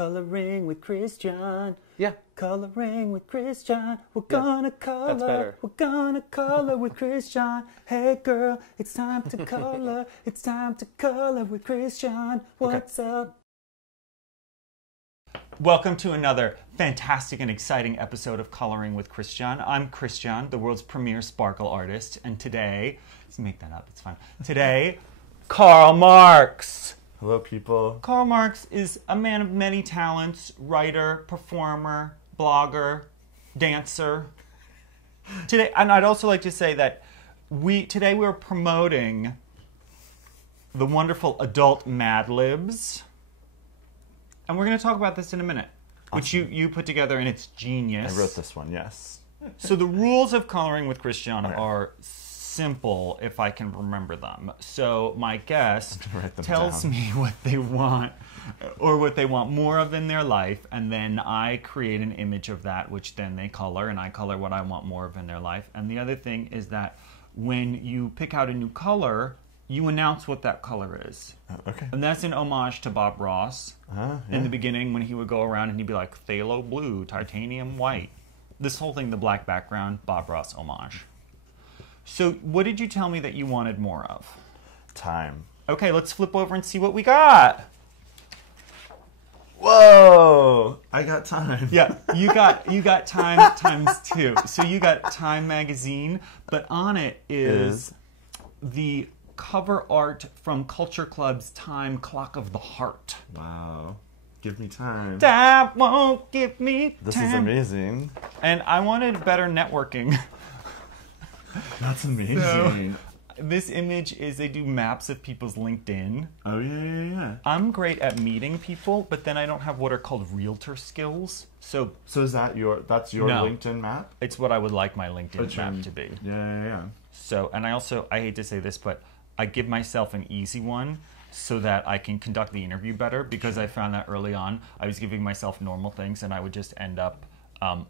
Coloring with Christian. Yeah. Coloring with Christian. We're gonna color. That's better. We're gonna color with Christian. Hey girl, it's time to color. It's time to color with Christian. What's up? Welcome to another fantastic and exciting episode of Coloring with Christian. I'm Christian, the world's premier sparkle artist, and today, let's make that up, it's fine. Today, Karl Marxxx. Hello, people. Karl Marxxx is a man of many talents, writer, performer, blogger, dancer. Today, and I'd also like to say that today we're promoting the wonderful adult Mad Libs. And we're going to talk about this in a minute, which you put together, and it's genius. I wrote this one, yes. So the rules of Coloring with Christian are simple, if I can remember them. So my guest tells me what they want, or what they want more of in their life, and then I create an image of that, which then they color, and I color what I want more of in their life. And the other thing is that when you pick out a new color, you announce what that color is. Okay. And that's an homage to Bob Ross in the beginning when he would go around and he'd be like, phthalo blue, titanium white. This whole thing, the black background, Bob Ross homage. So what did you tell me that you wanted more of? Time. Okay, let's flip over and see what we got. Whoa! I got time. Yeah, you got Time times two. So you got Time magazine, but on it is the cover art from Culture Club's Time Clock of the Heart. Wow. Give me time. That won't give me This time. is amazing. And I wanted better networking. That's amazing. So, this image is they do maps of people's LinkedIn. Oh, yeah. I'm great at meeting people, but then I don't have what are called realtor skills. So is that your LinkedIn map? It's what I would like my LinkedIn map to be. Yeah. So, and I hate to say this, but I give myself an easy one so that I can conduct the interview better, because I found that early on I was giving myself normal things and I would just end up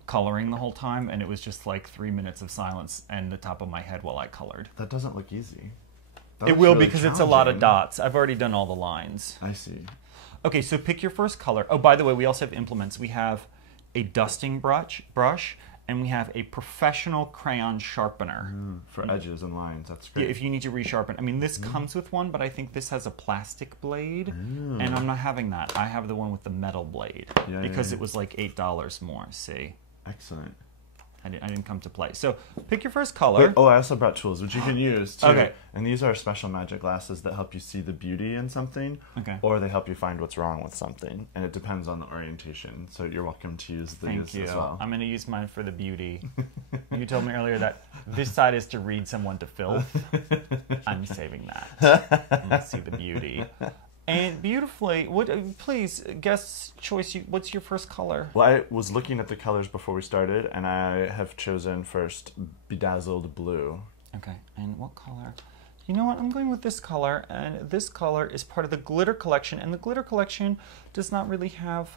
coloring the whole time, and it was just like 3 minutes of silence and the top of my head while I colored. That doesn't look easy. It will, because it's a lot of dots. I've already done all the lines. I see. Okay, so pick your first color. Oh, by the way, we also have implements. We have a dusting brush, and we have a professional crayon sharpener. For edges and lines, that's great. Yeah, if you need to resharpen. I mean, this comes with one, but I think this has a plastic blade, and I'm not having that. I have the one with the metal blade, because it was like $8 more, see? Excellent. I didn't come to play. So pick your first color. Wait, I also brought tools, which you can use, too. Okay. And these are special magic glasses that help you see the beauty in something, or they help you find what's wrong with something. And it depends on the orientation, so you're welcome to use these as well. I'm going to use mine for the beauty. You told me earlier that this side is to read someone to filth. I'm saving that. I'm going to see the beauty. And beautifully, please, guest choice, what's your first color? Well, I was looking at the colors before we started, and I have chosen first Bedazzled Blue. Okay, and what color? You know what, I'm going with this color, and this color is part of the glitter collection, and the glitter collection does not really have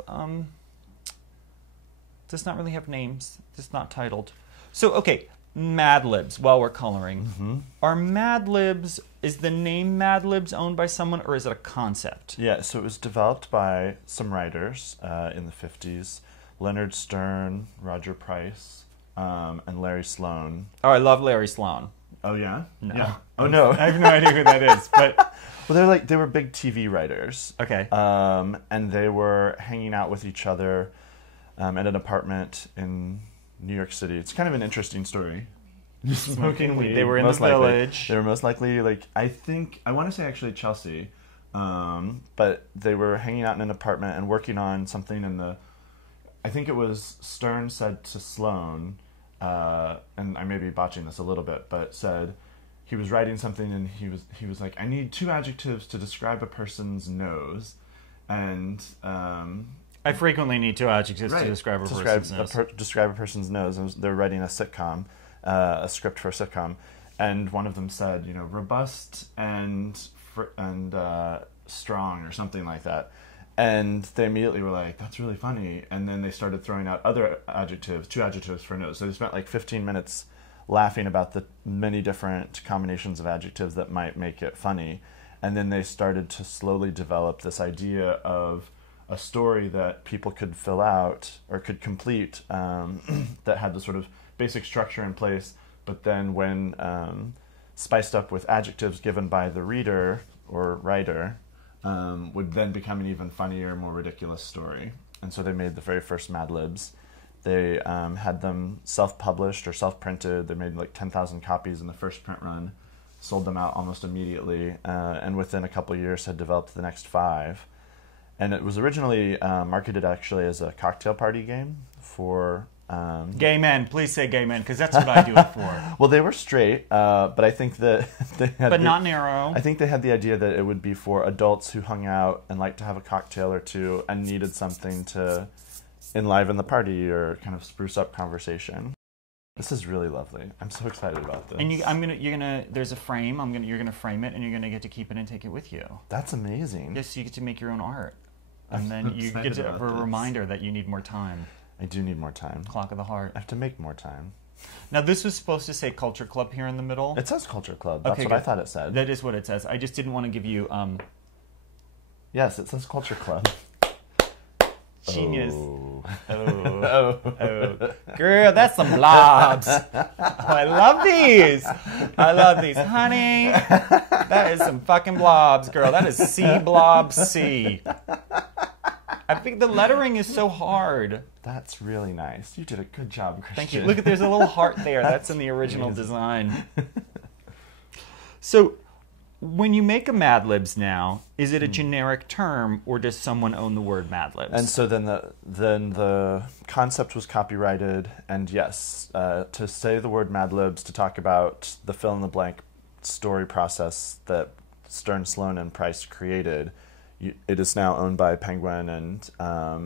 names. It's not titled. So, okay, Mad Libs, while we're coloring. Are Mad Libs, is the name Mad Libs owned by someone, or is it a concept? Yeah, so it was developed by some writers in the 50s. Leonard Stern, Roger Price, and Larry Sloan. Oh, I love Larry Sloan. Oh, yeah? No. Yeah. Oh, no. I have no idea who that is, but... Well, they were big TV writers. Okay. And they were hanging out with each other at an apartment in New York City. It's kind of an interesting story. Smoking weed. They were in the village. They were most likely, I want to say actually Chelsea. But they were hanging out in an apartment and working on something I think it was Stern said to Sloan, and I may be botching this a little bit, but said he was writing something and he was like, I need 2 adjectives to describe a person's nose. And I frequently need 2 adjectives to describe a person's nose. Describe a person's nose. They're writing a sitcom, a script for a sitcom, and one of them said, robust and strong or something like that. And they immediately were like, that's really funny. And then they started throwing out other adjectives, 2 adjectives for nose. So they spent like 15 minutes laughing about the many different combinations of adjectives that might make it funny. And then they started to slowly develop this idea of a story that people could fill out or could complete that had the sort of basic structure in place, but then when spiced up with adjectives given by the reader or writer, would then become an even funnier, more ridiculous story. And so they made the very first Mad Libs. They had them self-published or self-printed. They made like 10,000 copies in the first print run, sold them out almost immediately, and within a couple of years had developed the next 5. And it was originally marketed actually as a cocktail party game for... gay men. Please say gay men, because that's what I do it for. Well, they were straight, but I think that they had... But not narrow. I think they had the idea that it would be for adults who hung out and liked to have a cocktail or two and needed something to enliven the party or kind of spruce up conversation. This is really lovely. I'm so excited about this. And there's a frame. You're gonna frame it, and you're gonna get to keep it and take it with you. That's amazing. Yes, you get to make your own art, and then you get a reminder that you need more time. I do need more time. Clock of the heart. I have to make more time. Now, this was supposed to say Culture Club here in the middle. It says Culture Club. That's what I thought it said. That is what it says. I just didn't want to give you... Yes, it says Culture Club. Genius. Oh. Oh. Girl, that's some blobs. Oh, I love these. Honey, that is some fucking blobs, girl. That is C blob C. I think the lettering is so hard. That's really nice. You did a good job, Christian. Thank you. Look, there's a little heart there. That's in the original design. So, when you make a Mad Libs now, is it a generic term, or does someone own the word Mad Libs? And so then the concept was copyrighted, and yes, to say the word Mad Libs, to talk about the fill-in-the-blank story process that Stern, Sloan, and Price created, it is now owned by Penguin and, I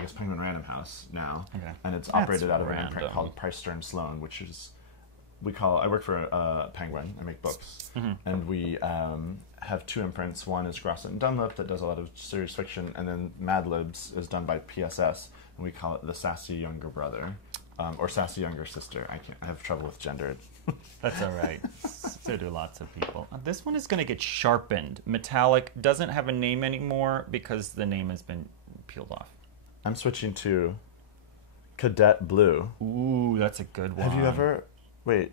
guess Penguin Random House now. Okay. And it's operated out of an imprint called Price, Stern, Sloan, which is... I work for Penguin. I make books, and we have 2 imprints. One is Grosset and Dunlop that does a lot of serious fiction, and then Mad Libs is done by PSS, and we call it the sassy younger brother, or sassy younger sister. I have trouble with gender. That's all right. So do lots of people. This one is going to get sharpened. Metallic doesn't have a name anymore because the name has been peeled off. I'm switching to Cadet Blue. Ooh, that's a good one. Have you ever? Wait,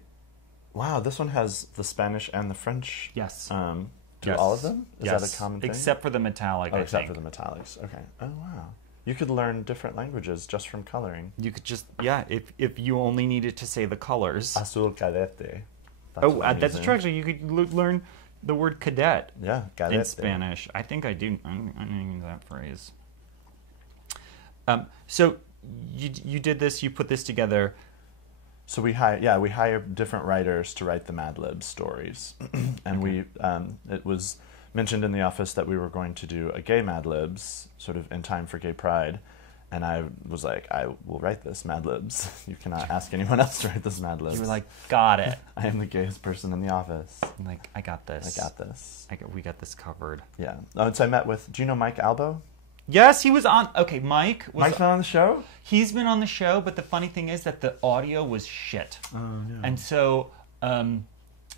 wow, this one has the Spanish and the French. Yes. Do all of them? Is that a common thing? Except for the metallic, I except think. for the metallics. Okay. Oh, wow. You could learn different languages just from coloring. You could just, if you only needed to say the colors. Azul cadete. That's true, actually. You could learn the word cadet cadete. In Spanish. I think I do. I know that phrase. So you did this, you put this together. So we hire different writers to write the Mad Libs stories, and it was mentioned in the office that we were going to do a gay Mad Libs, sort of in time for Gay Pride, and I was like, I will write this Mad Libs. You cannot ask anyone else to write this Mad Libs. You were like, got it. I am the gayest person in the office. I'm like, I got this. We got this covered. Yeah. Oh, so I met with. Do you know Mike Albo? Yes, he was on... Okay, Mike's been on the show? He's been on the show, but the funny thing is that the audio was shit. Oh, no. And so... and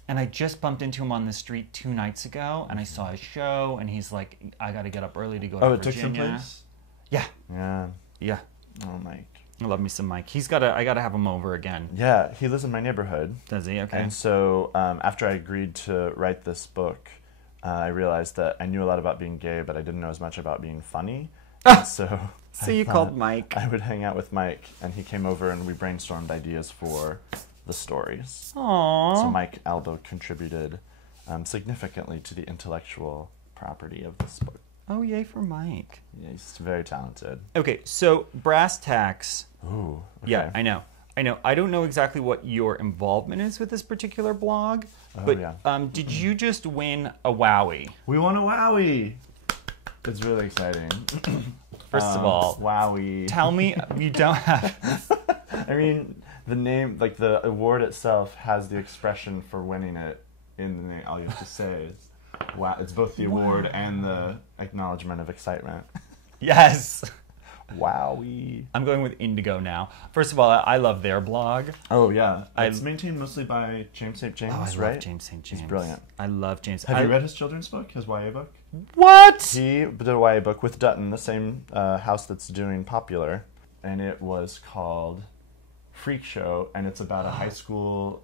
I just bumped into him on the street 2 nights ago, and I saw his show, and he's like, I got to get up early to go to Virginia. It took some place? Yeah. Yeah. Oh, Mike. I love me some Mike. I got to have him over again. Yeah, he lives in my neighborhood. Does he? Okay. And so after I agreed to write this book... I realized that I knew a lot about being gay, but I didn't know as much about being funny. So you called Mike. I would hang out with Mike, and he came over, and we brainstormed ideas for the stories. Aww. So Mike Albo contributed significantly to the intellectual property of this book. Oh, yay for Mike. Yeah, he's very talented. Okay, so brass tacks. Ooh. Okay. Yeah, I know. I don't know exactly what your involvement is with this particular blog, but did you just win a WOWIE? We won a WOWIE! It's really exciting. First of all, WOWIE. Tell me you don't have... I mean, the name, like the award itself has the expression for winning it in the name. All you have to say is, wow. It's both the award and the acknowledgement of excitement. Yes! WOWIE. I'm going with Indigo now. First of all, I love their blog. Oh, yeah. It's maintained mostly by James St. James, I right? love James St. James. He's brilliant. I love James. Have you read his children's book, his YA book? What? He did a YA book with Dutton, the same house that's doing Popular, and it was called Freak Show, and it's about a high school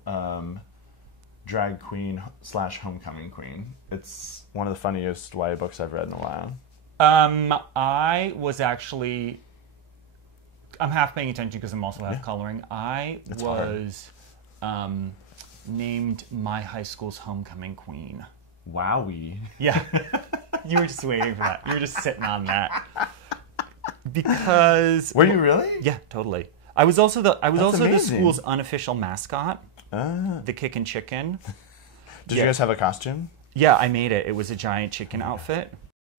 drag queen / homecoming queen. It's one of the funniest YA books I've read in a while. I was actually... I'm half paying attention because I'm also half coloring. I was named my high school's homecoming queen. WOWIE. Yeah. You were just waiting for that. You were just sitting on that. Because... Were you really? Yeah, totally. I was also the amazing. school's unofficial mascot. Ah. The Kickin' Chicken. Did you guys have a costume? Yeah, I made it. It was a giant chicken outfit.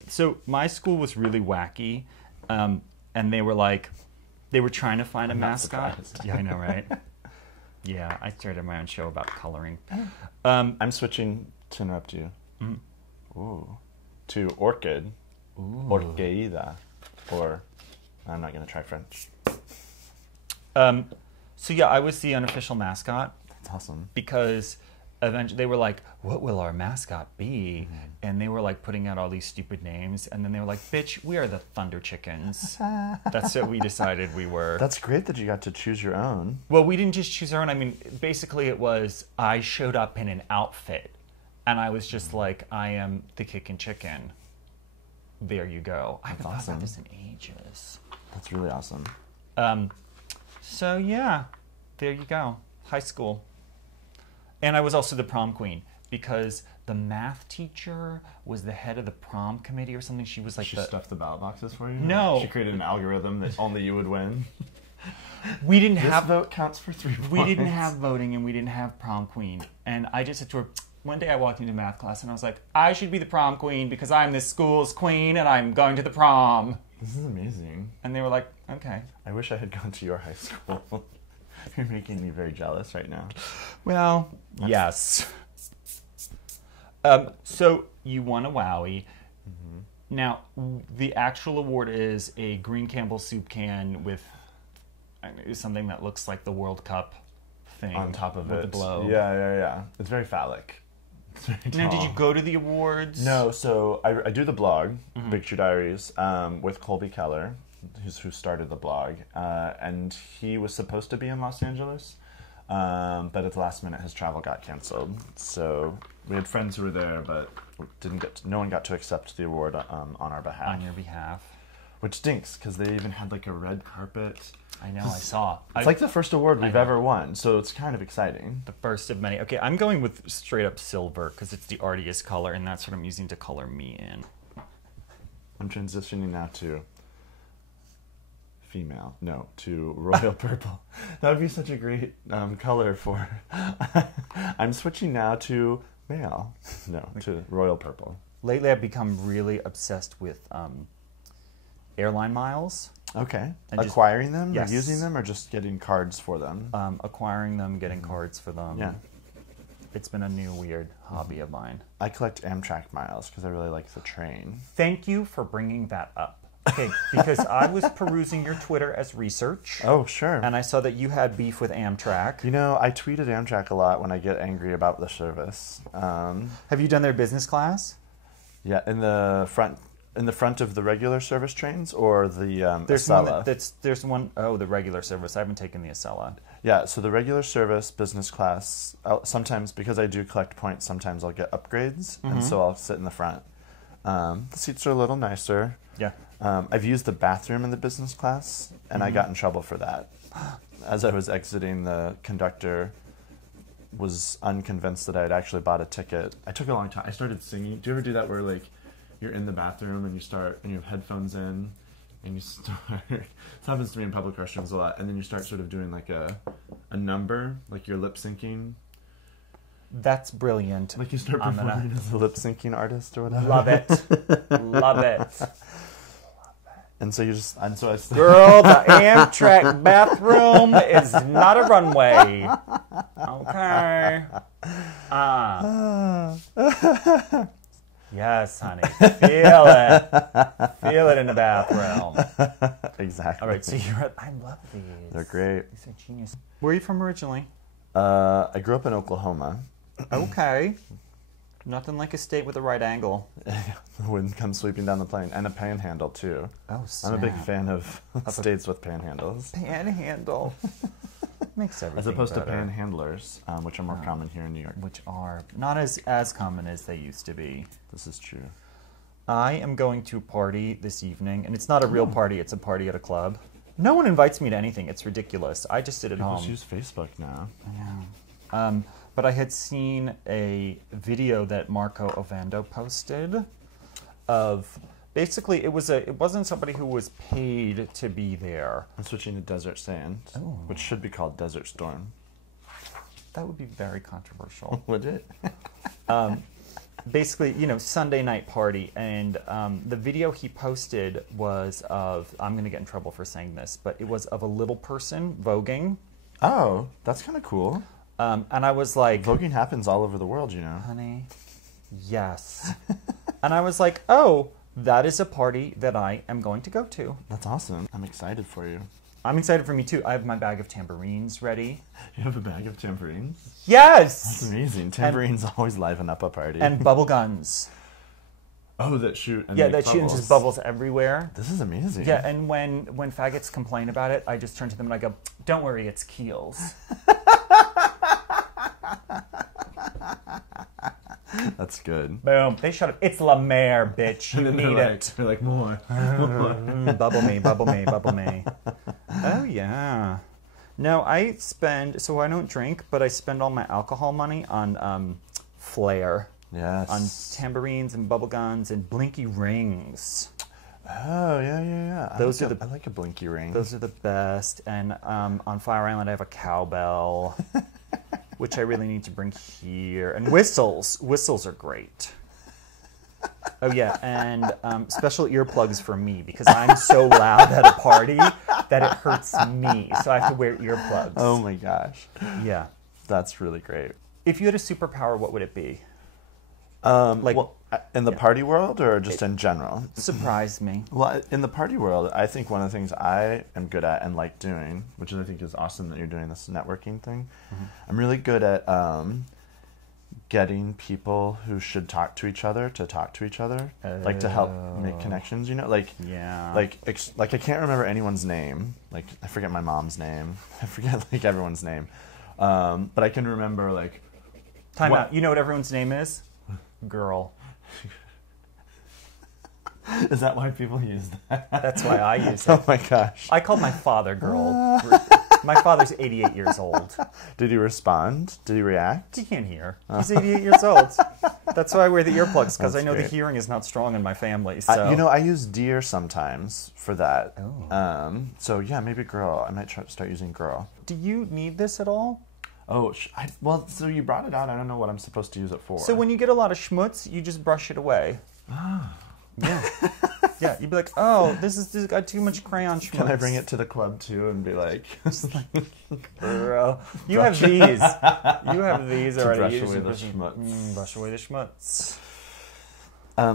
So my school was really wacky. And they were like... They were trying to find a mascot. Yeah, I know, right? Yeah, I started my own show about coloring. I'm switching to interrupt you. Ooh. To orchid. Ooh. Orquídea. Or, I'm not going to try French. So yeah, I was the unofficial mascot. That's awesome. Because eventually they were like, what will our mascot be? And they were like putting out all these stupid names. And then they were like, bitch, we are the Thunder Chickens. That's what we decided we were. That's great that you got to choose your own. Well, we didn't just choose our own. I mean, basically it was, I showed up in an outfit. And I was just like, I am the Kickin' Chicken. There you go. I haven't thought about this in ages. That's really awesome. So yeah, there you go. High school. And I was also the prom queen because the math teacher was the head of the prom committee or something. She was like She stuffed the ballot boxes for you? No. She created an algorithm that only you would win? We didn't This have... vote counts for 3 points. We didn't have voting and we didn't have prom queen. And I just said to her, one day I walked into math class and I was like, I should be the prom queen because I'm this school's queen and I'm going to the prom. This is amazing. And they were like, okay. I wish I had gone to your high school. You're making me very jealous right now. Well, yes. So you won a WOWIE. Now, the actual award is a green Campbell soup can with something that looks like the World Cup thing. On top of with it. The globe. Yeah. It's very phallic. It's very Now, tall. did you go to the awards? No, so I do the blog, Big True Diaries, with Colby Keller, who started the blog, and he was supposed to be in Los Angeles, but at the last minute his travel got canceled. So we had friends who were there, but no one got to accept the award on our behalf. On your behalf. Which stinks, because they even had like a red carpet. I know, I saw. It's like the first award we've ever won, so it's kind of exciting. The first of many. Okay, I'm going with straight up silver, because it's the artiest color, and that's what I'm using to color me in. I'm transitioning now to female. No, to royal purple. That would be such a great color for... I'm switching now to male. No, to royal purple. Lately, I've become really obsessed with airline miles. Okay. And acquiring them? Yes. Or using them, or just getting cards for them? Acquiring them, getting cards for them. Yeah. It's been a new weird hobby of mine. I collect Amtrak miles because I really like the train. Thank you for bringing that up. Okay, because I was perusing your Twitter as research. Oh, sure. And I saw that you had beef with Amtrak. You know, I tweeted Amtrak a lot when I get angry about the service. Have you done their business class? Yeah, in the front of the regular service trains, or the There's Acela? the regular service. I haven't taken the Acela. Yeah, so the regular service, business class, sometimes, because I do collect points, sometimes I'll get upgrades, and so I'll sit in the front. The seats are a little nicer. Yeah. I've used the bathroom in the business class, and I got in trouble for that. As I was exiting, the conductor was unconvinced that I had actually bought a ticket. I took a long time. I started singing. Do you ever do that where, like, you're in the bathroom and you have headphones in, and you start... This happens to me in public restrooms a lot. And then you start sort of doing, like, a number, like you're lip-syncing. That's brilliant. Like you start performing as a lip-syncing artist or whatever. Love it. Love it. And so I Girl, the Amtrak bathroom is not a runway. Okay. Yes, honey. Feel it. Feel it in the bathroom. Exactly. All right, so I love these. They're great. These are genius. Where are you from originally? I grew up in Oklahoma. Okay. Nothing like a state with a right angle. The wind comes sweeping down the plain. And a panhandle, too. Oh, snap. I'm a big fan of states with panhandles. Panhandle. Makes everything As opposed better. to panhandlers, which are more common here in New York. Which are not as common as they used to be. This is true. I am going to a party this evening, and it's not a real party, it's a party at a club. No one invites me to anything, it's ridiculous. I just sit at home. People use Facebook now. Yeah. But I had seen a video that Marco Ovando posted of, basically it wasn't somebody who was paid to be there. I'm switching to Desert Sand, which should be called Desert Storm. That would be very controversial. Would it? Basically, Sunday night party, and the video he posted was of, I'm going to get in trouble for saying this, but it was of a little person voguing. Oh, that's kind of cool. And I was like... Voguing happens all over the world, Honey, yes. And I was like, oh, that is a party that I am going to go to. That's awesome. I'm excited for you. I'm excited for me, too. I have my bag of tambourines ready. You have a bag of tambourines? Yes! That's amazing. Tambourines always liven up a party. And bubble guns. Oh, that shoot and yeah, that shoot and just bubbles everywhere. This is amazing. Yeah, and when faggots complain about it, I just turn to them and I go, don't worry, it's Keels. That's good. Boom. They shut up. It's La Mer, bitch. You need it. They're like, more. Bubble me, bubble me, bubble me. Oh, yeah. No, so I don't drink, but I spend all my alcohol money on flair. Yes. On tambourines and bubble guns and blinky rings. Oh, yeah. I like a blinky ring. Those are the best. And on Fire Island, I have a cowbell, which I really need to bring here. And whistles. Whistles are great. Oh, yeah, and special earplugs for me, because I'm so loud at a party that it hurts me. So I have to wear earplugs. Oh, my gosh. Yeah. That's really great. If you had a superpower, what would it be? In the party world or just in general? Surprised me. Well, in the party world, I think one of the things I am good at and like doing, which I think is awesome that you're doing this networking thing, I'm really good at getting people who should talk to each other to talk to each other, like to help make connections. Like I can't remember anyone's name. Like I forget my mom's name. I forget like everyone's name, but I can remember like. Time out. You know what everyone's name is? Girl. Is that why people use that? That's why I use it. Oh my gosh. I called my father girl. My father's 88 years old. Did he respond? Did he react? He can't hear. He's 88 years old. That's why I wear the earplugs, because I know great. the hearing is not strong in my family. So. I use deer sometimes for that. Oh. So yeah, maybe girl. I might start using girl. Do you need this at all? Oh, so you brought it out. I don't know what I'm supposed to use it for. So when you get a lot of schmutz, you just brush it away. Yeah. Yeah, you'd be like, oh, this got too much crayon schmutz. Can I bring it to the club too and be like, girl, you have these. You have these already. Brush away the schmutz. Brush away the schmutz.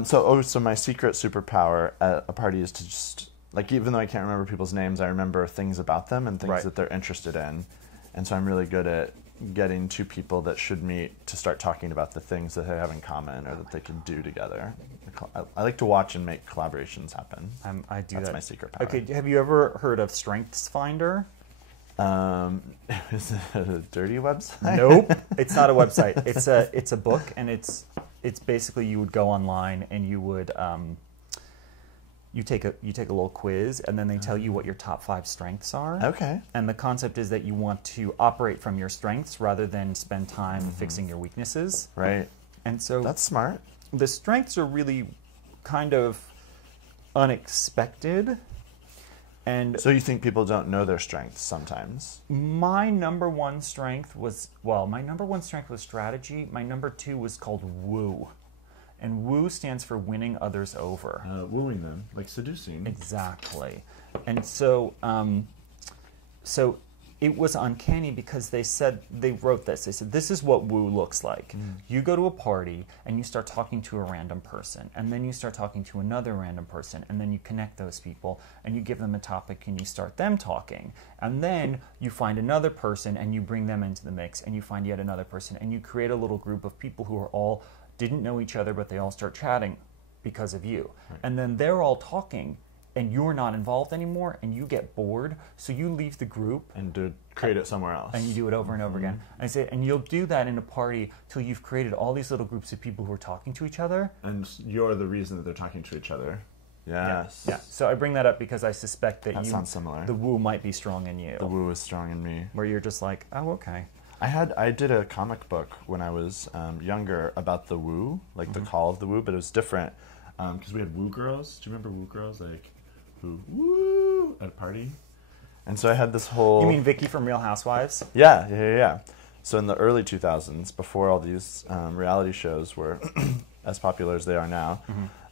So my secret superpower at a party is to just, like, even though I can't remember people's names, I remember things about them and things that they're interested in. And so I'm really good at getting two people that should meet to start talking about the things that they have in common or that they can do together. I like to watch and make collaborations happen. I do that. That's my secret power. Okay, have you ever heard of Strengths Finder? Is it a dirty website? Nope, it's not a website. It's a book, and it's basically you would go online and you would you take a little quiz, and then they tell you what your top 5 strengths are. Okay. And the concept is that you want to operate from your strengths rather than spend time fixing your weaknesses. Right. And so that's smart. The strengths are really kind of unexpected. And so you think people don't know their strengths sometimes? My number one strength was strategy. My number 2 was called woo. And woo stands for winning others over. Wooing them, like seducing. Exactly. And so so it was uncanny because they wrote this. They said, this is what woo looks like. You go to a party and you start talking to a random person, and then you start talking to another random person, and then you connect those people and you give them a topic and you start them talking. And then you find another person and you bring them into the mix, and you find yet another person, and you create a little group of people who are all didn't know each other, but they all start chatting because of you. Right. And then they're all talking, and you're not involved anymore, and you get bored, so you leave the group. And create it somewhere else. And you do it over and over again. And you'll do that in a party till you've created all these little groups of people who are talking to each other. And you're the reason that they're talking to each other. Yes. Yeah. So I bring that up because I suspect that sounds similar. The woo might be strong in you. The woo is strong in me. Where you're just like, oh, okay. I did a comic book when I was younger about the woo, like the call of the woo, but it was different because we had woo girls. Do you remember woo girls? Like, who woo at a party? And so I had this whole... You mean Vicky from Real Housewives? Yeah. So in the early 2000s, before all these reality shows were as popular as they are now,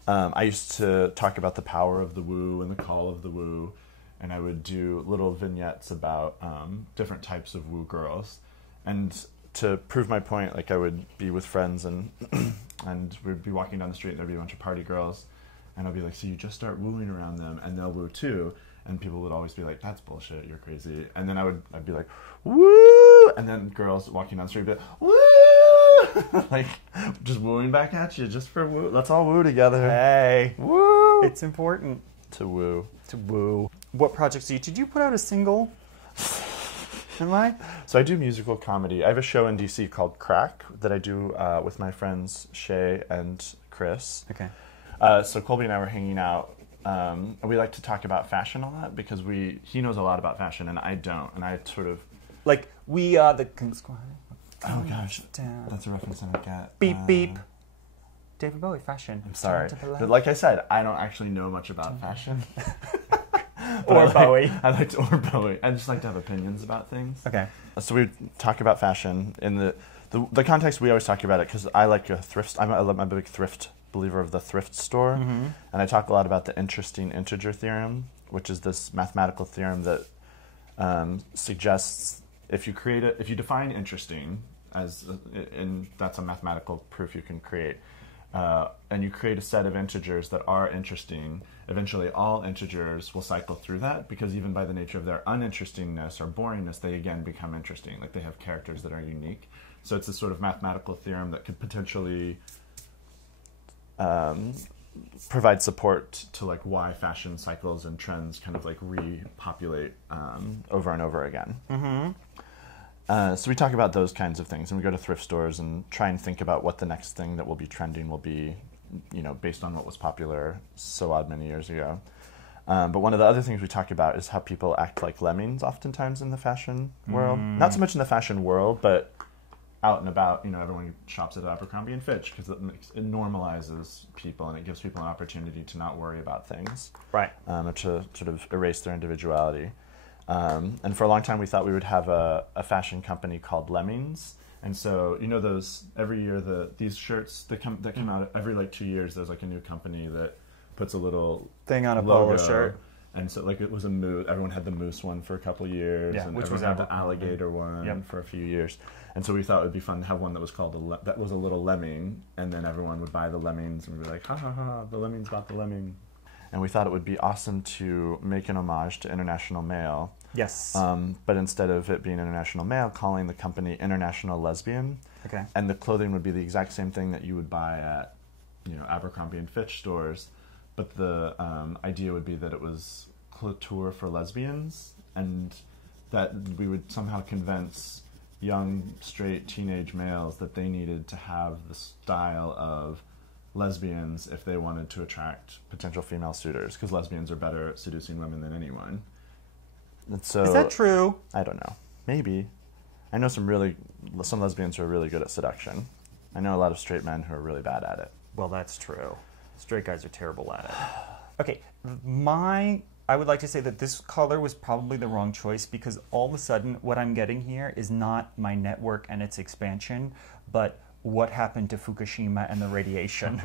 I used to talk about the power of the woo and the call of the woo, and I would do little vignettes about different types of woo girls. And to prove my point, like I would be with friends and and we'd be walking down the street and there'd be a bunch of party girls, and I'd be like, so you just start wooing around them and they'll woo too. And people would always be like, that's bullshit, you're crazy. And then I'd be like, woo! And then girls walking down the street would be like, woo! Like, just wooing back at you, just for woo. Let's all woo together. Hey. Woo! It's important. To woo. To woo. What projects did you put out a single? Am I? So I do musical comedy. I have a show in DC called Crack that I do with my friends Shay and Chris. Okay. So Colby and I were hanging out. We like to talk about fashion a lot because he knows a lot about fashion and I don't. And I sort of... Like, we are the King's Squad. Oh gosh, that's a reference I don't get. Beep, beep. David Bowie, fashion. I'm sorry. But like I said, I don't actually know much about fashion. Or Bowie. Or Bowie. I just like to have opinions about things. Okay. So we talk about fashion in the context we always talk about it because I like a thrift. I'm a big thrift believer of the thrift store, and I talk a lot about the interesting integer theorem, which is this mathematical theorem that suggests if you define interesting as and that's a mathematical proof you can create. And you create a set of integers that are interesting, eventually all integers will cycle through that because even by the nature of their uninterestingness or boringness, they again become interesting. Like they have characters that are unique. So it's a sort of mathematical theorem that could potentially provide support to like why fashion cycles and trends kind of like repopulate over and over again. So we talk about those kinds of things, and we go to thrift stores and try and think about what the next thing that will be trending will be, based on what was popular so odd many years ago. But one of the other things we talk about is how people act like lemmings oftentimes in the fashion world. Not so much in the fashion world, but out and about. Everyone shops at Abercrombie and Fitch because it normalizes people and it gives people an opportunity to not worry about things. Right. Or to sort of erase their individuality. And for a long time, we thought we would have a fashion company called Lemmings. And so, those every year these shirts that come out every like 2 years. There's like a new company that puts a little thing on a logo. polo shirt. And so, like it was a moose. Everyone had the moose one for a couple of years, and which everyone was had the alligator one for a few years. And so we thought it would be fun to have one that was called that was a little lemming, and then everyone would buy the lemmings, and we'd be like, ha ha ha, the lemmings bought the lemming. And we thought it would be awesome to make an homage to International Male. Yes. But instead of it being International Male, calling the company International Lesbian. Okay. And the clothing would be the exact same thing that you would buy at, Abercrombie and Fitch stores. But the idea would be that it was couture for lesbians, and that we would somehow convince young, straight, teenage males that they needed to have the style of lesbians if they wanted to attract potential female suitors, because lesbians are better at seducing women than anyone. And so, is that true? I don't know. Maybe. I know some lesbians who are really good at seduction. I know a lot of straight men who are really bad at it. Well, that's true. Straight guys are terrible at it. Okay, I would like to say that this color was probably the wrong choice because all of a sudden what I'm getting here is not my network and its expansion, but what happened to Fukushima and the radiation.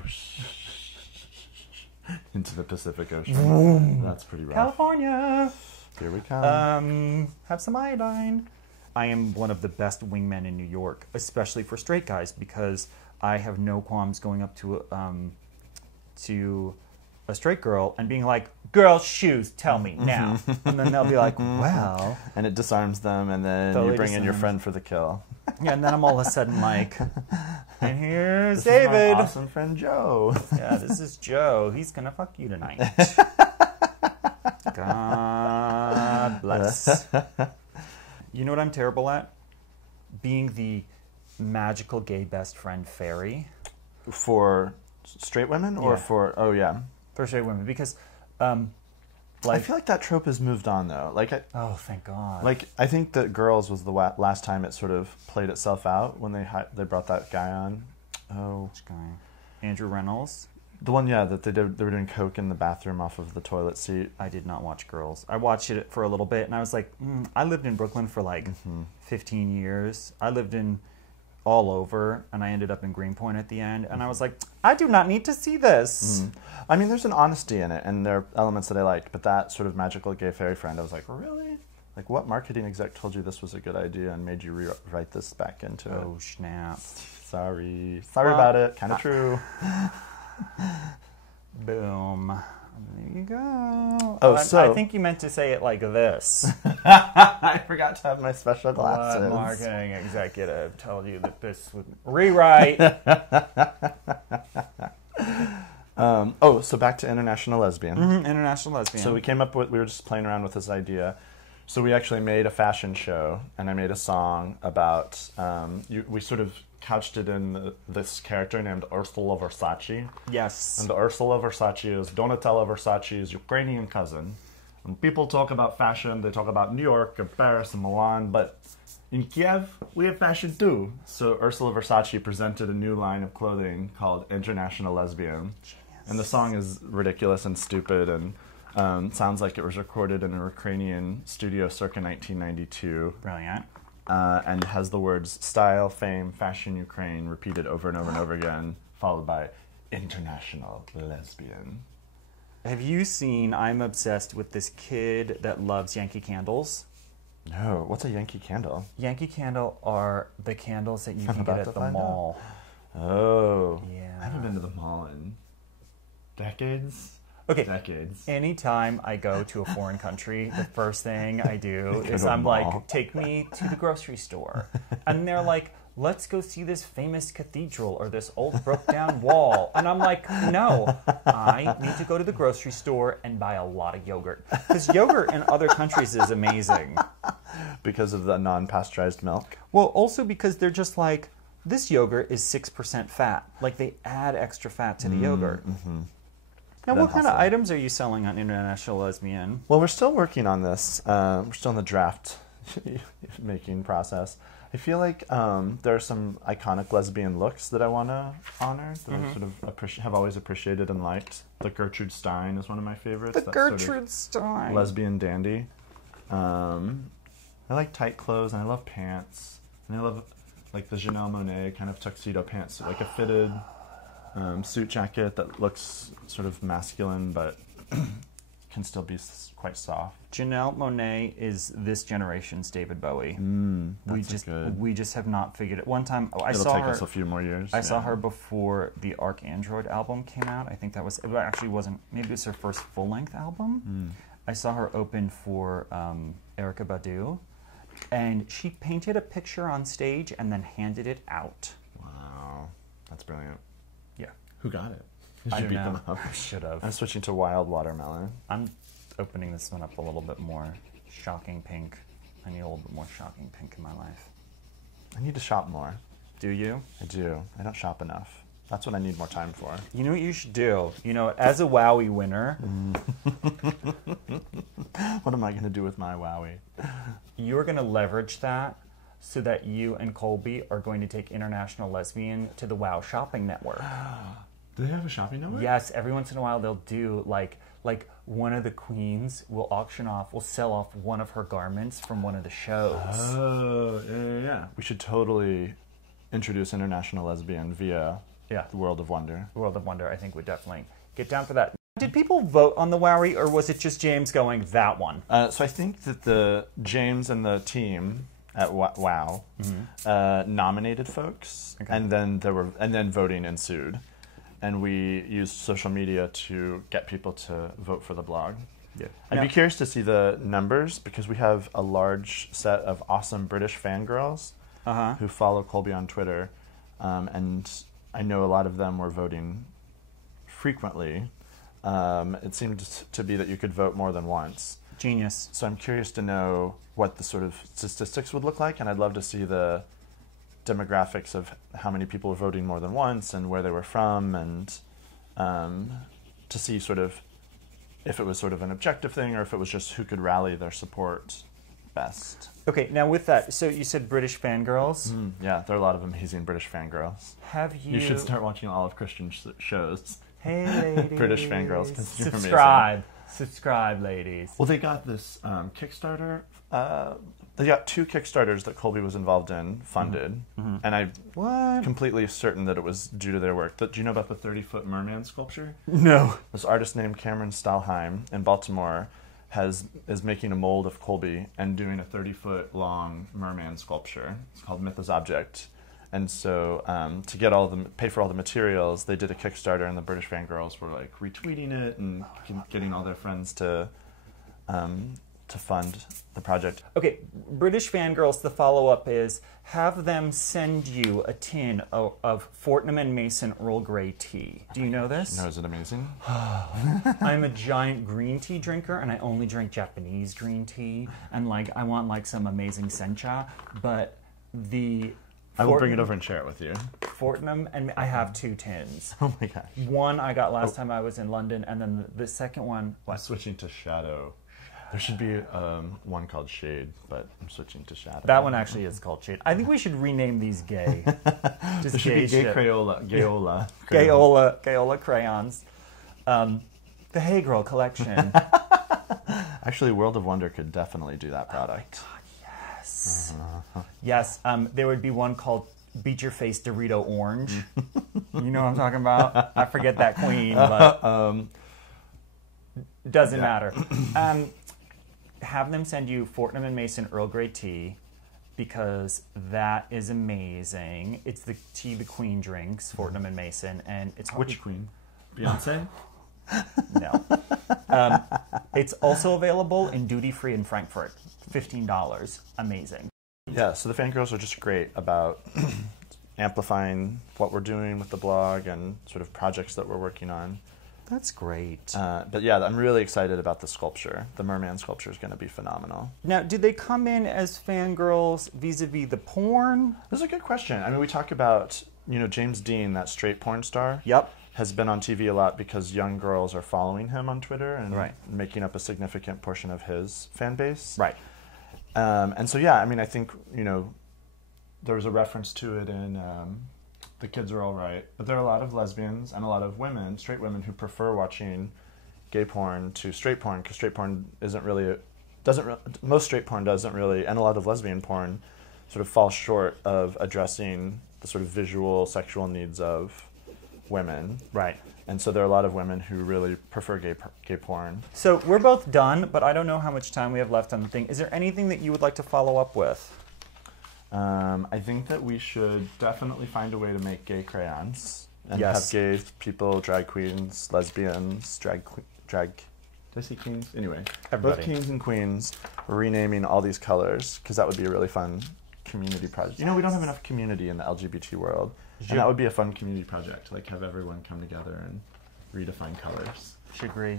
Into the Pacific Ocean. That's pretty rough. California! Here we come. Have some iodine. I am one of the best wingmen in New York, especially for straight guys, because I have no qualms going up to a straight girl and being like, girl, shoes, tell me now. And then they'll be like, well. And it disarms them, and then totally you bring in your friend for the kill. Yeah, and then I'm all of a sudden like, and here's This is my David. awesome friend Joe. Yeah, this is Joe. He's gonna fuck you tonight. God bless. You know what I'm terrible at? Being the magical gay best friend fairy. For straight women or Yeah. for... Oh, yeah. For straight women, because, I feel like that trope has moved on, though. oh, thank God. Like, I think that Girls was the last time it sort of played itself out when they brought that guy on. Oh, which guy? Andrew Reynolds. the one, yeah, that they were doing coke in the bathroom off of the toilet seat. I did not watch Girls. I watched it for a little bit, and I was like, I lived in Brooklyn for like 15 years. I lived in all over, and I ended up in Greenpoint at the end, and I was like, I do not need to see this. I mean, there's an honesty in it, and there are elements that I liked, but that sort of magical gay fairy friend, I was like, really? Like, what marketing exec told you this was a good idea and made you rewrite this back into it? Oh, snap. Sorry about it. Kind of true. Boom. There you go. Oh, so... I think you meant to say it like this. I forgot to have my special glasses. What marketing executive told you that this would... Rewrite. So back to International Lesbian. International Lesbian. So we were just playing around with this idea. So we actually made a fashion show, and I made a song about, we sort of couched it in this character named Ursula Versace. Yes. And Ursula Versace is Donatella Versace's Ukrainian cousin. When people talk about fashion, they talk about New York and Paris and Milan, but in Kiev, we have fashion too. So Ursula Versace presented a new line of clothing called International Lesbian. Genius. And the song is ridiculous and stupid and sounds like it was recorded in a Ukrainian studio circa 1992. Brilliant. And has the words style, fame, fashion, Ukraine repeated over and over and over again, followed by International Lesbian. Have you seen I'm obsessed with this kid that loves Yankee candles? No. What's a Yankee Candle? Yankee Candle are the candles that you can get at the mall. Oh. Yeah. I haven't been to the mall in decades. Okay. Decades. Anytime I go to a foreign country, the first thing I do is I'm like, take me to the grocery store. And they're like, let's go see this famous cathedral or this old broke down wall. And I'm like, no, I need to go to the grocery store and buy a lot of yogurt. Because yogurt in other countries is amazing. Because of the non-pasteurized milk? Well, also because they're just like, this yogurt is 6% fat. Like they add extra fat to the yogurt. Now, what kind of items are you selling on International Lesbian? Well, we're still working on this. We're still in the draft making process. I feel like there are some iconic lesbian looks that I want to honor, that I sort of have always appreciated and liked. The Gertrude Stein is one of my favorites. The Gertrude Stein. Lesbian dandy. I like tight clothes, and I love pants. And I love like the Janelle Monáe kind of tuxedo pants, like a fitted suit jacket that looks sort of masculine, but can still be quite soft. Janelle Monáe is this generation's David Bowie. We just have not figured it. One time, It'll take us a few more years. I saw her before the Arc Android album came out. I think that was, it actually wasn't, maybe it was her first full-length album. I saw her open for Erykah Badu, and she painted a picture on stage and then handed it out. Wow, that's brilliant. Yeah. Who got it? I Did you beat don't know. them up? I should have. I'm switching to Wild Watermelon. I'm opening this one up a little bit more. Shocking pink. I need a little bit more shocking pink in my life. I need to shop more. Do you? I do. I don't shop enough. That's what I need more time for. You know what you should do? You know, as a WOWIE winner... What am I going to do with my WOWIE? You're going to leverage that so that you and Colby are going to take International Lesbian to the WOW shopping network. Do they have a shopping network? Yes, every once in a while they'll do like one of the queens will sell off one of her garments from one of the shows. Oh, yeah. We should totally introduce International Lesbian via the World of Wonder. World of Wonder, I think, would definitely get down for that. Did people vote on the WOWIE, or was it just James going, that one? So I think that the James and the team at WOW nominated folks, and then voting ensued. And we used social media to get people to vote for the blog. Yeah. I'd be curious to see the numbers, because we have a large set of awesome British fangirls who follow Colby on Twitter, and I know a lot of them were voting frequently. It seemed to be that you could vote more than once. Genius. So I'm curious to know what the sort of statistics would look like, and I'd love to see the demographics of how many people were voting more than once and where they were from, and to see sort of if it was sort of an objective thing or if it was just who could rally their support best. Okay, now with that, so you said British fangirls. Yeah, there are a lot of amazing British fangirls. Have you... You should start watching all of Christian's shows. Hey, ladies. British fangirls. Subscribe. Subscribe, ladies. Well, they got this Kickstarter. They got 2 Kickstarters that Colby was involved in, funded. And I'm completely certain that it was due to their work. Do you know about the 30-foot merman sculpture? No. This artist named Cameron Stalheim in Baltimore is making a mold of Colby and doing a 30-foot long merman sculpture. It's called Myth as Object. And so to get pay for all the materials, they did a Kickstarter, and the British fangirls were like retweeting it and getting all their friends to fund the project. Okay, British fangirls, the follow-up is have them send you a tin of Fortnum and Mason Earl Grey tea. Do you know this? No, is it amazing? I'm a giant green tea drinker, and I only drink Japanese green tea, and like I want like some amazing sencha, but I will bring it over and share it with you. Fortnum, and I have 2 tins. Oh my gosh. One I got last time I was in London, and then the second one... I'm switching to Shadow. There should be one called Shade, but I'm switching to Shadow. That one actually is called Shade. I think we should rename these gay. Just gay Crayola. Gayola. Gayola crayons. The Hey Girl collection. Actually, World of Wonder could definitely do that product. Oh my God, yes. Yes, there would be one called Beat Your Face Dorito Orange. You know what I'm talking about? I forget that queen, but doesn't matter. Have them send you Fortnum and Mason Earl Grey tea, because that is amazing. It's the tea the Queen drinks, Fortnum and Mason, and it's which Queen? Beyonce? No. It's also available in duty free in Frankfurt, $15. Amazing. Yeah, so the fangirls are just great about amplifying what we're doing with the blog and sort of projects that we're working on. That's great. But yeah, I'm really excited about the sculpture. The merman sculpture is going to be phenomenal. Now, did they come in as fangirls vis-a-vis the porn? This is a good question. I mean, we talk about, James Dean, that straight porn star. Yep. Has been on TV a lot because young girls are following him on Twitter and right. making up a significant portion of his fan base. Right. And so, yeah, I mean, I think, there was a reference to it in The Kids Are All Right. But there are a lot of lesbians and a lot of women, straight women, who prefer watching gay porn to straight porn, because straight porn most straight porn doesn't really, and a lot of lesbian porn sort of falls short of addressing the sort of visual sexual needs of women. Right. And so there are a lot of women who really prefer gay porn. So we're both done, but I don't know how much time we have left on the thing. Is there anything that you would like to follow up with? I think that we should definitely find a way to make gay crayons. And yes. have gay people, drag queens, lesbians, drag... Did I say queens? Anyway, everybody. Both kings and queens, renaming all these colors, because that would be a really fun community project. We don't have enough community in the LGBT world. And that would be a fun community project, like have everyone come together and redefine colors. Je agree.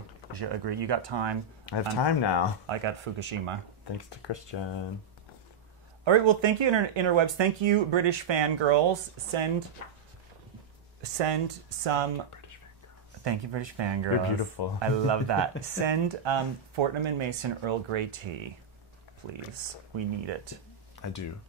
You got time. I have time now. I got Fukushima. Thanks to Christian. All right, well, thank you, interwebs. Thank you, British fangirls. Send some... British fangirls. Thank you, British fangirls. You're beautiful. I love that. Send Fortnum and Mason Earl Grey tea, please. We need it. I do.